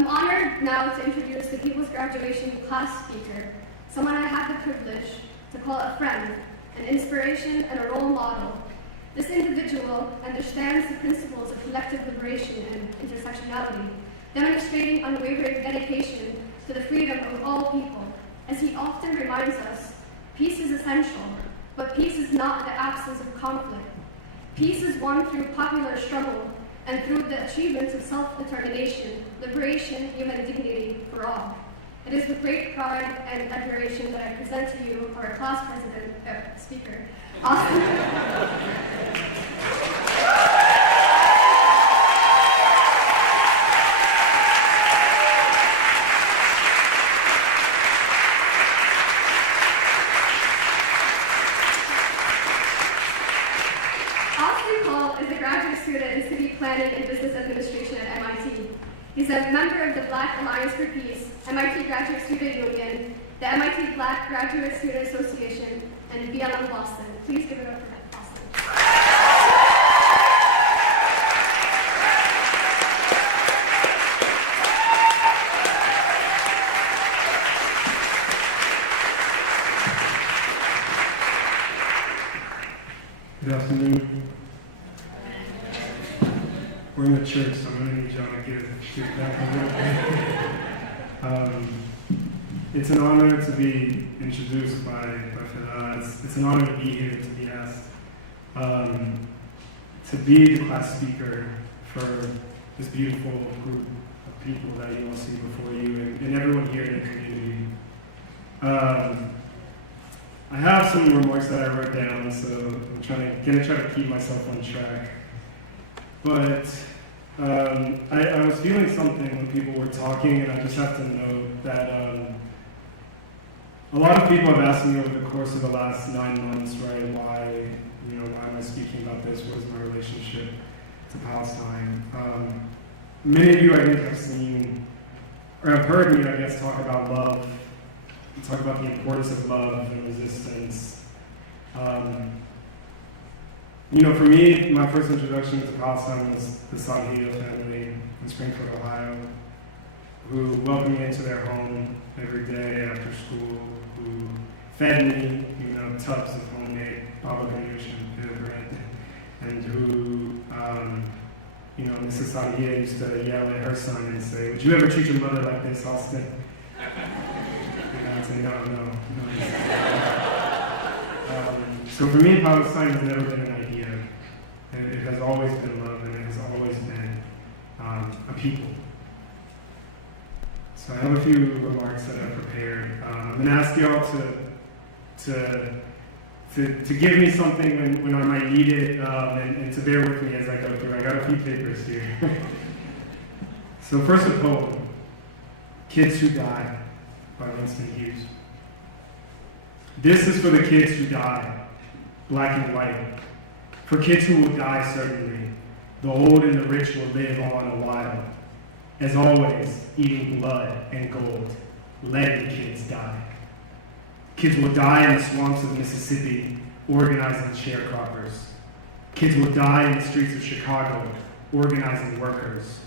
I'm honored now to introduce the People's Graduation class speaker, someone I have the privilege to call a friend, an inspiration, and a role model. This individual understands the principles of collective liberation and intersectionality, demonstrating unwavering dedication to the freedom of all people. As he often reminds us, peace is essential, but peace is not the absence of conflict. Peace is won through popular struggle and through the achievements of self-determination, liberation, human dignity for all. It is with great pride and admiration that I present to you our class speaker, Austin. Is a graduate student in city planning and business administration at M.I.T. He's a member of the Black Alliance for Peace, M.I.T. Graduate Student Union, the M.I.T. Black Graduate Student Association, and BLM Boston. Please give it up for Austin. Good afternoon. We're in the church, so I'm going to need y'all to get back a little bit. It's an honor to be introduced by Fela. It's an honor to be here, to be asked to be the class speaker for this beautiful group of people that you all see before you and everyone here in the community. I have some remarks that I wrote down, so I'm gonna try to keep myself on track. But I was feeling something when people were talking, and I just have to note that a lot of people have asked me over the course of the last 9 months, right, why am I speaking about this? What is my relationship to Palestine? Many of you, I think, have seen, or have heard me, I guess, talk about love, talk about the importance of love and resistance. For me, my first introduction to Palestine was the Salhiya family in Springfield, Ohio, who welcomed me into their home every day after school, who fed me, tubs of homemade baba ganoush and bread, and who, Mrs. Salhiya used to yell at her son and say, "Would you ever treat your mother like this, Austin?" And I'd say, no. So for me, Palestine has never been an idea. It has always been love, and it has always been a people. So I have a few remarks that I've prepared. I'm going to ask y'all to give me something when I might need it, and to bear with me as I go through. I got a few papers here. So first, a poem, "Kids Who Die" by Winston Hughes. This is for the kids who die, black and white. For kids who will die, certainly. The old and the rich will live on a while. As always, eating blood and gold, letting kids die. Kids will die in the swamps of Mississippi, organizing sharecroppers. Kids will die in the streets of Chicago, organizing workers.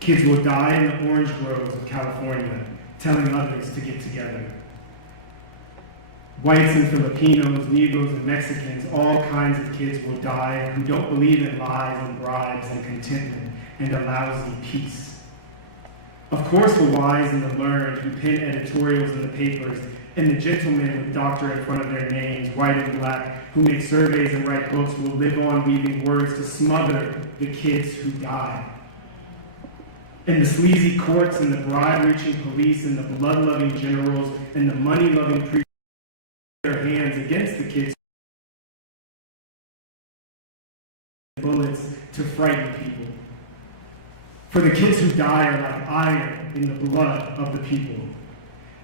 Kids will die in the orange groves of California, telling others to get together. Whites and Filipinos, Negroes and Mexicans, all kinds of kids will die who don't believe in lies and bribes and contentment and a lousy peace. Of course, the wise and the learned who pen editorials in the papers, and the gentlemen with doctor in front of their names, white and black, who make surveys and write books, will live on weaving words to smother the kids who die. And the sleazy courts and the bribe-reaching police and the blood-loving generals and the money-loving priests their hands against the kids bullets to frighten people. For the kids who die are like iron in the blood of the people.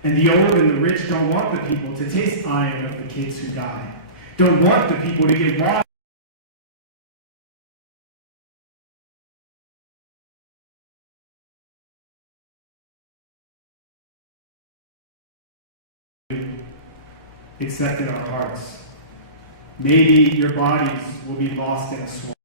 And the old and the rich don't want the people to taste iron of the kids who die. Don't want the people to get water except in our hearts. Maybe your bodies will be lost in a swamp.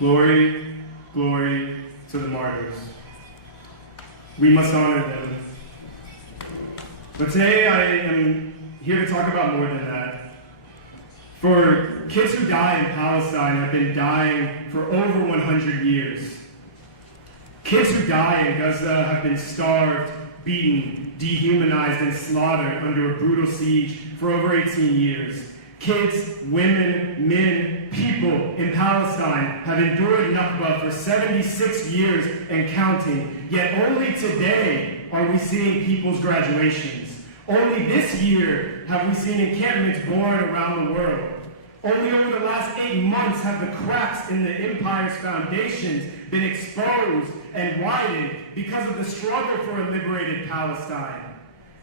Glory, glory to the martyrs. We must honor them. But today I am here to talk about more than that. For kids who die in Palestine have been dying for over 100 years. Kids who die in Gaza have been starved, beaten, dehumanized, and slaughtered under a brutal siege for over 18 years. Kids, women, men, people in Palestine have endured Nakba for 76 years and counting, yet only today are we seeing people's graduations. Only this year have we seen encampments born around the world. Only over the last 8 months have the cracks in the empire's foundations been exposed and widened because of the struggle for a liberated Palestine.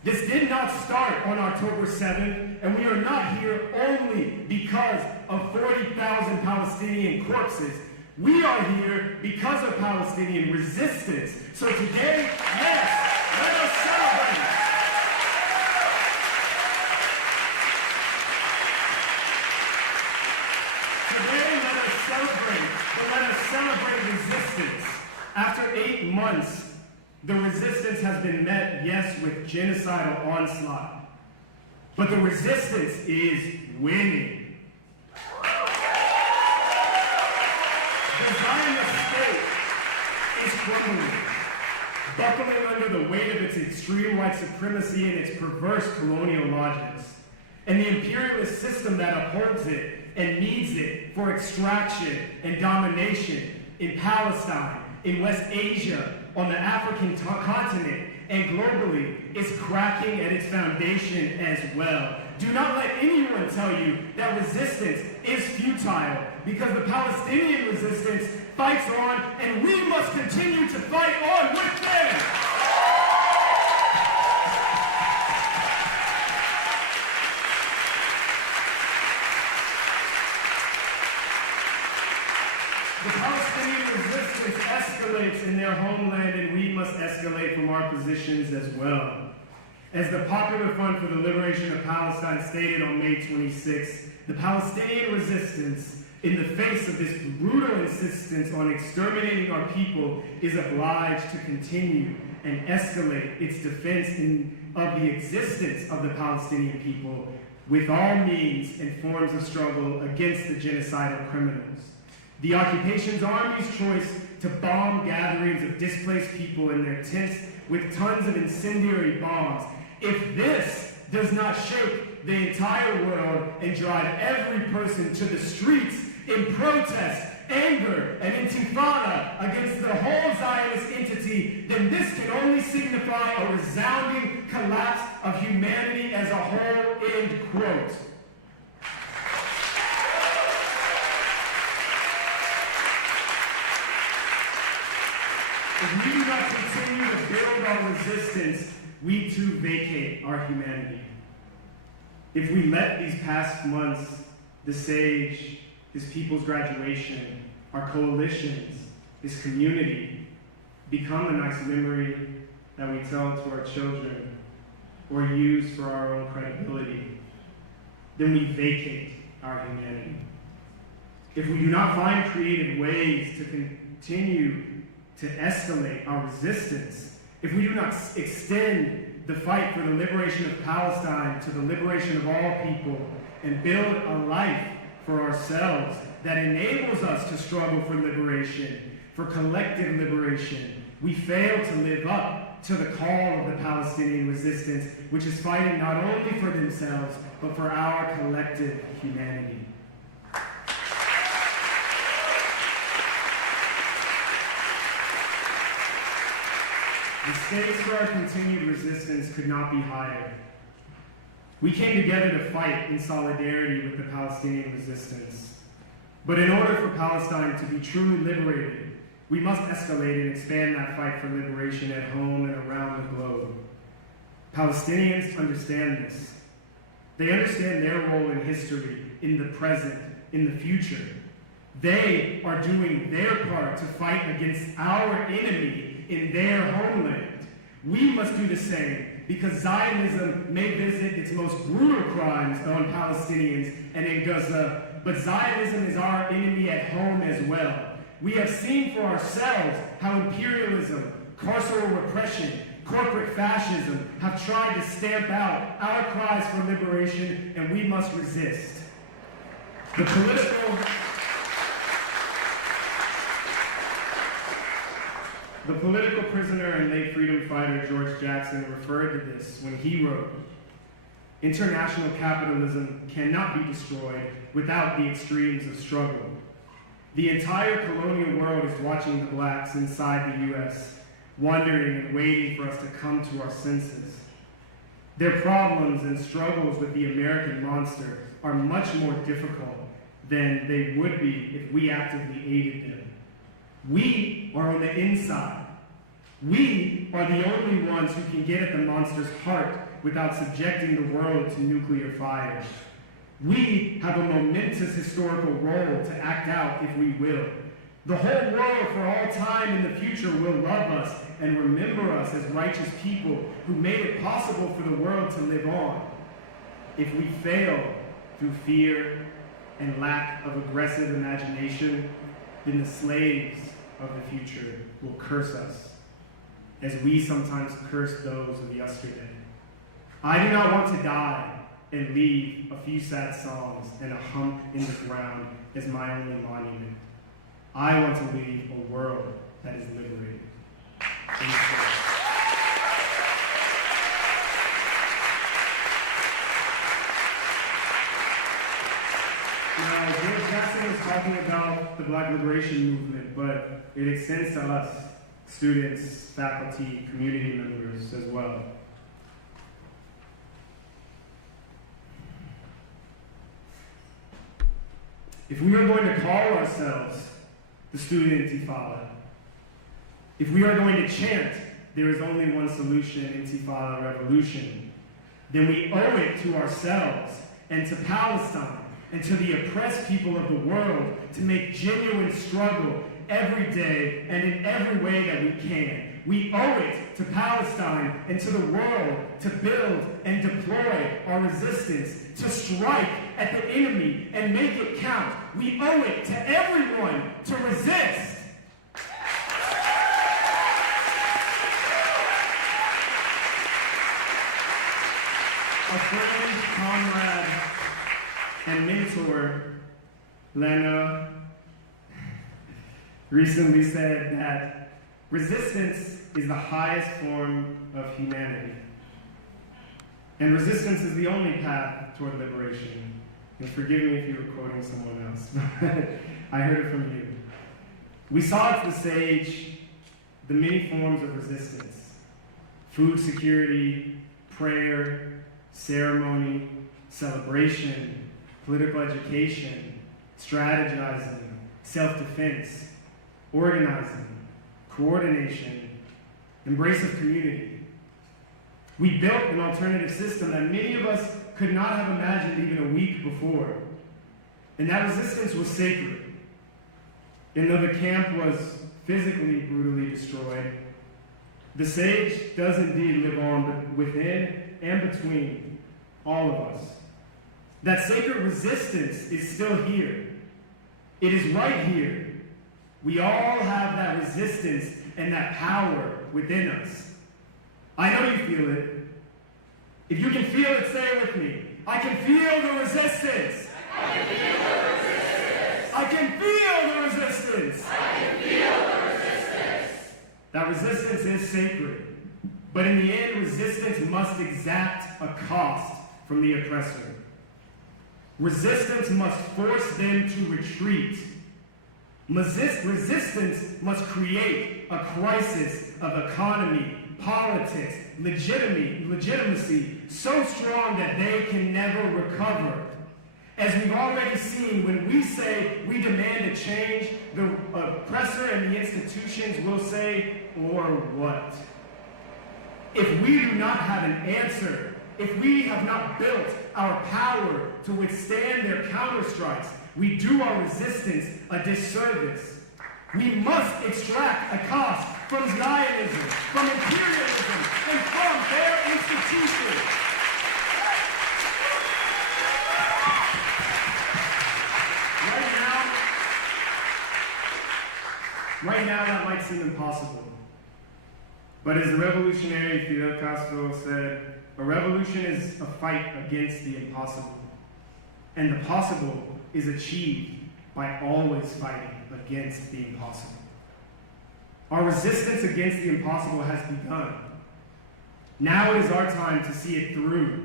This did not start on October 7th, and we are not here only because of 40,000 Palestinian corpses. We are here because of Palestinian resistance. So today, yes, let us celebrate. Today, let us celebrate, but let us celebrate resistance. After 8 months, the resistance has been met, yes, with genocidal onslaught. But the resistance is winning. The Zionist state is crumbling, buckling under the weight of its extreme white supremacy and its perverse colonial logics. And the imperialist system that upholds it and needs it for extraction and domination in Palestine, in West Asia, on the African continent, and globally, is cracking at its foundation as well. Do not let anyone tell you that resistance is futile, because the Palestinian resistance fights on, and we must continue to fight on with them. The Palestinian resistance escalates in their homeland, and we must escalate from our positions as well. As the Popular Front for the Liberation of Palestine stated on May 26, the Palestinian resistance, in the face of this brutal insistence on exterminating our people, is obliged to continue and escalate its defense of the existence of the Palestinian people with all means and forms of struggle against the genocidal criminals. The occupation's army's choice to bomb gatherings of displaced people in their tents with tons of incendiary bombs, if this does not shake the entire world and drive every person to the streets in protest, anger, and intifada against the whole Zionist entity, then this can only signify a resounding collapse of humanity as a whole, end quote. If we do not continue to build our resistance, we too vacate our humanity. If we let these past months, the Sage, his people's graduation, our coalitions, his community, become a nice memory that we tell to our children or use for our own credibility, then we vacate our humanity. If we do not find creative ways to continue to escalate our resistance, if we do not extend the fight for the liberation of Palestine to the liberation of all people and build a life for ourselves that enables us to struggle for liberation, for collective liberation, we fail to live up to the call of the Palestinian resistance, which is fighting not only for themselves, but for our collective humanity. The stakes for our continued resistance could not be higher. We came together to fight in solidarity with the Palestinian resistance. But in order for Palestine to be truly liberated, we must escalate and expand that fight for liberation at home and around the globe. Palestinians understand this. They understand their role in history, in the present, in the future. They are doing their part to fight against our enemy in their homeland. We must do the same, because Zionism may visit its most brutal crimes on Palestinians and in Gaza, but Zionism is our enemy at home as well. We have seen for ourselves how imperialism, carceral repression, corporate fascism have tried to stamp out our cries for liberation, and we must resist. The political prisoner and late freedom fighter George Jackson referred to this when he wrote, "International capitalism cannot be destroyed without the extremes of struggle. The entire colonial world is watching the blacks inside the U.S., wondering and waiting for us to come to our senses. Their problems and struggles with the American monster are much more difficult than they would be if we actively aided them. We are on the inside. We are the only ones who can get at the monster's heart without subjecting the world to nuclear fire. We have a momentous historical role to act out if we will. The whole world for all time in the future will love us and remember us as righteous people who made it possible for the world to live on. If we fail through fear and lack of aggressive imagination, then the slaves of the future will curse us, as we sometimes curse those of yesterday. I do not want to die and leave a few sad songs and a hump in the ground as my only monument. I want to leave a world that is liberated." Now, George Jackson was talking about the Black liberation movement, but it extends to us, students, faculty, community members as well. If we are going to call ourselves the Student Intifada, if we are going to chant, "There is only one solution, Intifada revolution," then we owe it to ourselves and to Palestine and to the oppressed people of the world to make genuine struggle every day and in every way that we can. We owe it to Palestine and to the world to build and deploy our resistance, to strike at the enemy and make it count. We owe it to everyone to resist. A friend, comrade, and mentor, Lena, recently said that resistance is the highest form of humanity. And resistance is the only path toward liberation. And forgive me if you were quoting someone else, but I heard it from you. We saw at the stage the many forms of resistance: food security, prayer, ceremony, celebration, political education, strategizing, self-defense, organizing, coordination, embrace of community. We built an alternative system that many of us could not have imagined even a week before. And that resistance was sacred. And though the camp was physically brutally destroyed, the sage does indeed live on within and between all of us. That sacred resistance is still here. It is right here. We all have that resistance and that power within us. I know you feel it. If you can feel it, say it with me. I can feel the resistance. I can feel the resistance. I can feel the resistance. I can feel the resistance. That resistance is sacred. But in the end, resistance must exact a cost from the oppressor. Resistance must force them to retreat. Resistance must create a crisis of economy, politics, legitimacy so strong that they can never recover. As we've already seen, when we say we demand a change, the oppressor and the institutions will say, "Or what?" If we do not have an answer, if we have not built our power to withstand their counterstrikes, we do our resistance a disservice. We must extract a cost from Zionism, from imperialism, and from their institutions. right now that might seem impossible. But as the revolutionary Fidel Castro said, a revolution is a fight against the impossible. And the possible is achieved by always fighting against the impossible. Our resistance against the impossible has begun. Now is our time to see it through,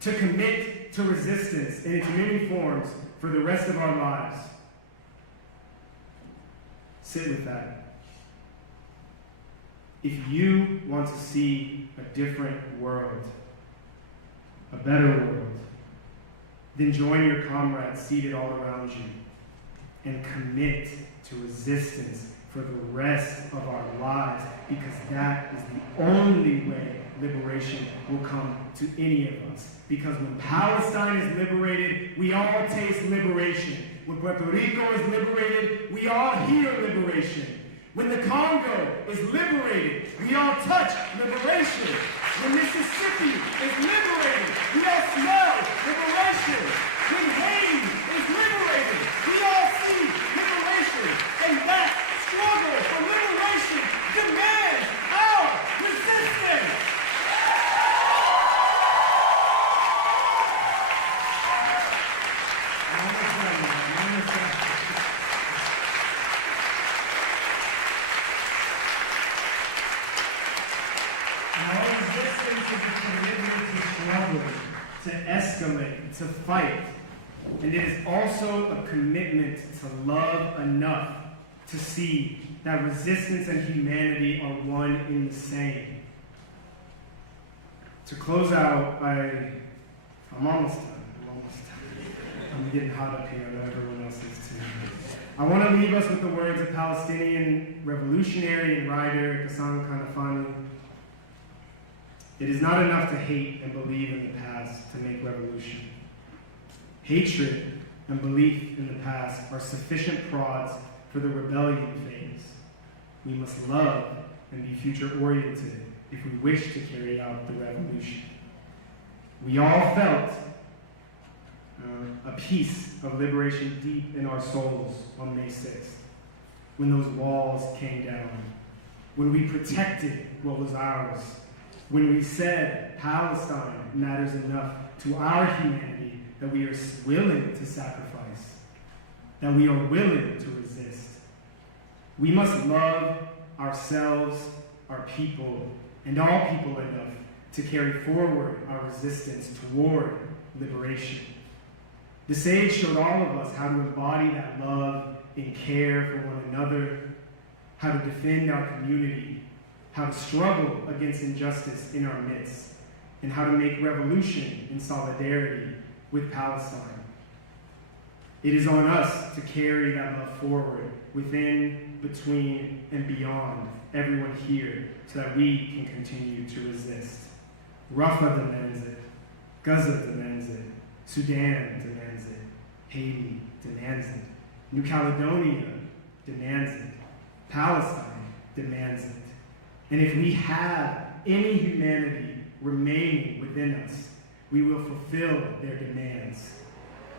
to commit to resistance in its many forms for the rest of our lives. Sit with that. If you want to see a different world, a better world, then join your comrades seated all around you and commit to resistance for the rest of our lives, because that is the only way liberation will come to any of us. Because when Palestine is liberated, we all taste liberation. When Puerto Rico is liberated, we all hear liberation. When the Congo is liberated, we all touch liberation. When Mississippi is liberated, we all smell liberation. When Haiti is liberated, we all see liberation. And that struggle for liberation demands our resistance. Our resistance is a commitment to struggle, to escalate, to fight. And it is also a commitment to love enough to see that resistance and humanity are one in the same. To close out, I'm almost done. I'm getting hot up here, I know everyone else is too. I want to leave us with the words of Palestinian revolutionary and writer Ghassan Kanafani. It is not enough to hate and believe in the past to make revolution. Hatred and belief in the past are sufficient prods for the rebellion phase. We must love and be future-oriented if we wish to carry out the revolution. We all felt a piece of liberation deep in our souls on May 6th, when those walls came down, when we protected what was ours, when we said Palestine matters enough to our humanity that we are willing to sacrifice, that we are willing to resist. We must love ourselves, our people, and all people enough to carry forward our resistance toward liberation. The sage showed all of us how to embody that love and care for one another, how to defend our community, how to struggle against injustice in our midst, and how to make revolution in solidarity with Palestine. It is on us to carry that love forward within, between, and beyond everyone here so that we can continue to resist. Rafah demands it. Gaza demands it. Sudan demands it. Haiti demands it. New Caledonia demands it. Palestine demands it. And if we have any humanity remaining within us, we will fulfill their demands.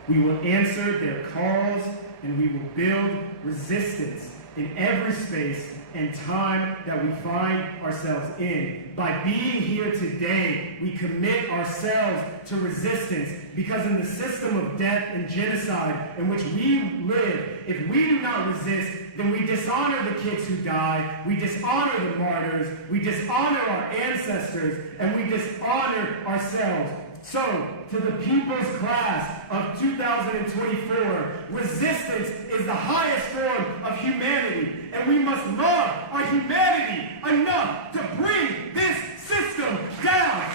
We will answer their calls, and we will build resistance in every space and time that we find ourselves in. By being here today, we commit ourselves to resistance, because in the system of death and genocide in which we live, if we do not resist, then we dishonor the kids who die, we dishonor the martyrs, we dishonor our ancestors, and we dishonor ourselves. So, to the people's class of 2024, resistance is the highest form of humanity, and we must love our humanity enough to bring this system down.